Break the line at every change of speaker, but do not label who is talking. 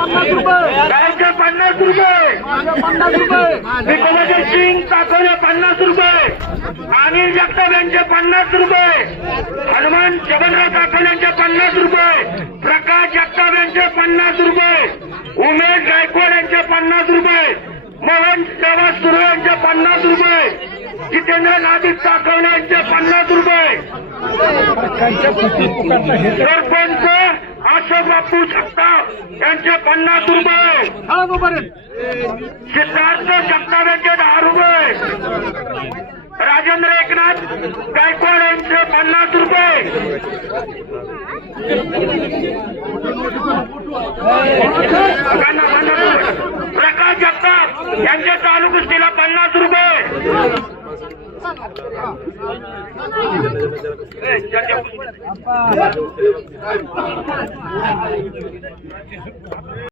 पन्नास रुपये.
गायचे पन्नास रुपये
पन्नास रुपये
विकोबाचे सिंग टाकवले पन्नास रुपये अनिल जगताप यांचे पन्नास रुपये हनुमान जगनराव टाकवले यांचे पन्नास रुपये प्रकाश जगताप यांचे पन्नास रुपये उमेश गायकवाड यांचे पन्नास रुपये मोहन सेवा सुरू यांचे पन्नास रुपये जितेंद्र नादिक टाकवले यांचे पन्नास रुपये. सरपंच अशोक बापू जगताप यांचे पन्नास रुपये. सिद्धार्थ जगताप यांचे दहा रुपये. राजेंद्र एकनाथ गायकवाड यांचे पन्नास रुपये. प्रकाश जगताप यांच्या चालू पन्नास रुपये. Rapaz!